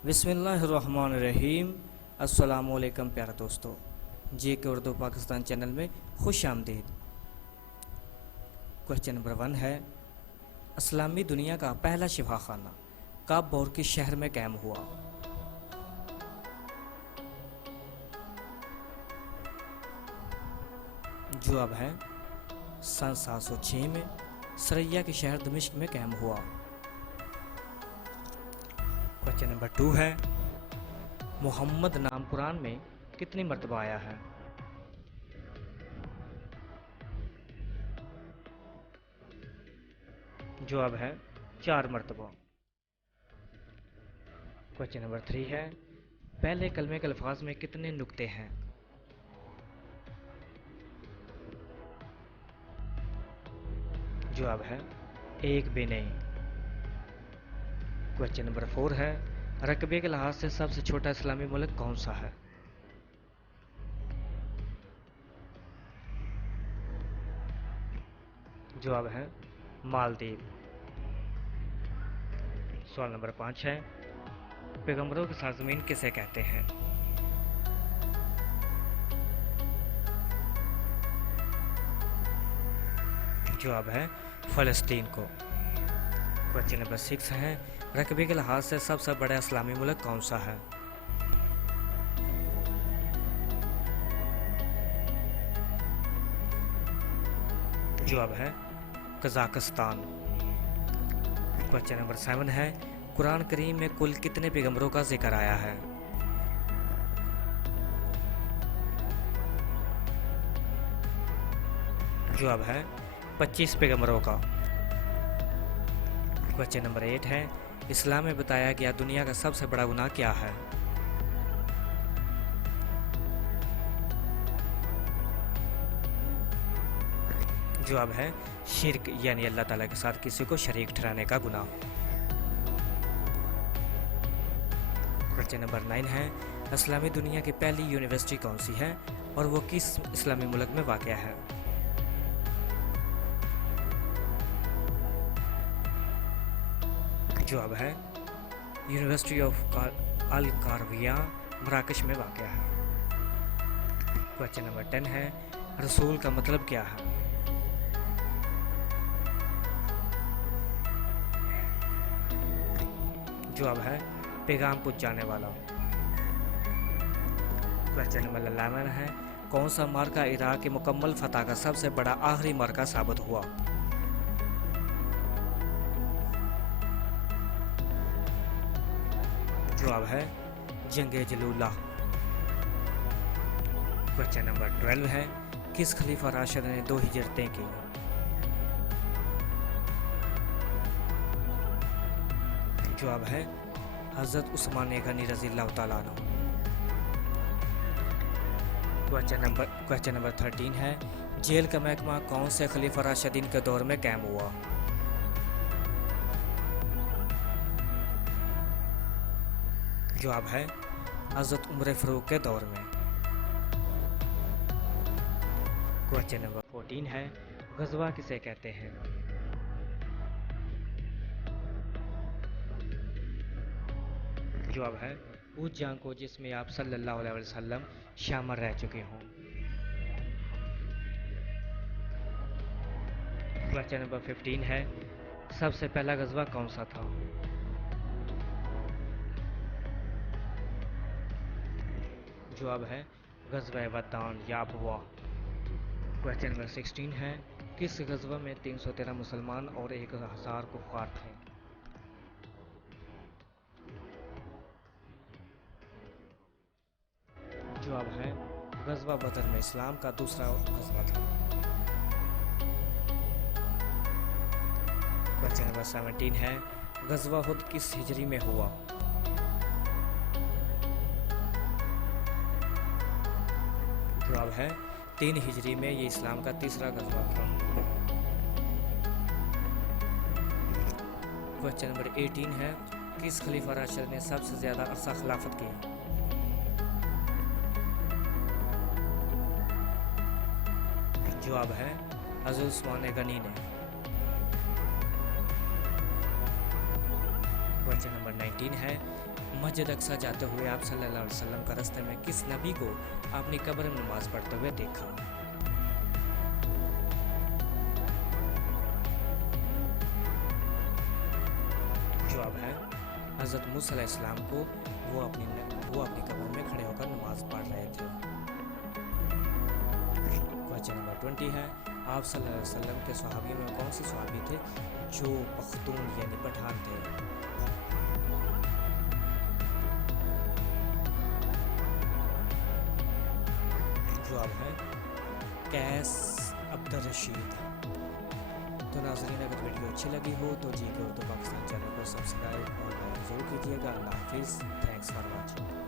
बिस्मिल्लाहिर्रहमानिर्रहीम। अस्सलामुअलैकुम प्यारे दोस्तों, जी के उर्दू पाकिस्तान चैनल में खुश आमदीद। क्वेश्चन नंबर 1 है, इस्लामी दुनिया का पहला शिफाखाना कब और किस शहर में कायम हुआ? जवाब है सन 706 में सरैया के शहर दमिश्क में कायम हुआ। क्वेश्चन नंबर 2 है, मोहम्मद नाम कुरान में कितनी मर्तबा आया है? जवाब है 4 मर्तबा। क्वेश्चन नंबर 3 है, पहले कलमे के अल्फाज में कितने नुक्ते हैं? जवाब है एक भी नहीं। क्वेश्चन नंबर 4 है, रकबे के लिहाज से सबसे छोटा इस्लामी मुल्क कौन सा है? जवाब है मालदीव। सवाल नंबर 5 है, पैगंबरों की सरजमीन किसे कहते हैं? जवाब है फ़लस्तीन को। क्वेश्चन नंबर 6 है, रकबे के लिहाज से सबसे बड़ा इस्लामी मुल्क कौन सा है? जवाब है कजाकिस्तान। क्वेश्चन नंबर 7 है, कुरान करीम में कुल कितने पैगंबरों का जिक्र आया है? जवाब है 25 पैगंबरों का। क्वेश्चन नंबर 8 है, इस्लाम में बताया गया दुनिया का सबसे बड़ा गुनाह क्या है? जवाब है शिर्क, यानी अल्लाह ताला के साथ किसी को शरीक ठहराने का गुनाह। क्वेश्चन नंबर 9 है, इस्लामी दुनिया की पहली यूनिवर्सिटी कौन सी है और वो किस इस्लामी मुल्क में वाक़या है? जवाब है यूनिवर्सिटी ऑफ अल कारविया, मराकश में वाक़या है। क्वेश्चन नंबर 10 है, रसूल का मतलब क्या है? जवाब है पैगाम पहुंचाने वाला। क्वेश्चन नंबर 11 है, कौन सा मार्का इराक की मुकम्मल फतह का सबसे बड़ा आखिरी मार्का साबित हुआ? जवाब है जंगे जलूला। क्वेश्चन नंबर 12 है, किस खलीफा राशिद ने 2 हिजरतें की? जवाब है हज़रत उस्मान गनी रज़ियल्लाहु तआला अन्हु। क्वेश्चन नंबर 13 है, जेल का महकमा कौन से खलीफा राशिदीन के दौर में कायम हुआ? जवाब है हज़रत उमर फ़ारूक के दौर में। क्वेश्चन नंबर 14 है, गज़वा किसे कहते हैं? जवाब है उस जंग को जिसमें आप सल्लल्लाहु अलैहि वसल्लम शामिल रह चुके हों। क्वेश्चन नंबर 15 है, सबसे पहला गज़वा कौन सा था? जवाब है गज़वा वद्दान या अबवा। क्वेश्चन नंबर 16 है, किस गज़वा में 313 मुसलमान और 1000 कुफ़ार थे? जवाब है गज़वा बदर में इस्लाम का दूसरा गज़वा था। क्वेश्चन नंबर 17 है, गज़वा हुद किस हिजरी में हुआ? जवाब है 3 हिजरी में ये इस्लाम का तीसरा गज़वा था। क्वेश्चन नंबर 18 है, किस खलीफा राशिद ने सबसे ज़्यादा अरसा खिलाफत की? जवाब है हज़रत उस्मान गनी ने। क्वेश्चन नंबर 19 है, मस्जिद अक्सा जाते हुए आप सल्लल्लाहु अलैहि वसल्लम का रास्ते में किस नबी को आपने कब्र में नमाज पढ़ते हुए देखा? जवाब है हज़रत मूसा अलैहिस्सलाम को। वो अपनी कब्र में खड़े होकर नमाज पढ़ रहे थे। क्वेश्चन नंबर 20 है, आप सल्लल्लाहु अलैहि वसल्लम के सहाबियों में कौन से सहाबी थे जो पख्तून यानी पठान थे? जवाब है कैस अब्दुल रशीद। तो नाज़रीन, अगर वीडियो अच्छी लगी हो तो जी के उर्दू पाकिस्तान चैनल को सब्सक्राइब और लाइक ज़रूर कीजिएगा। अल्लाह हाफिज़। Thanks for watching.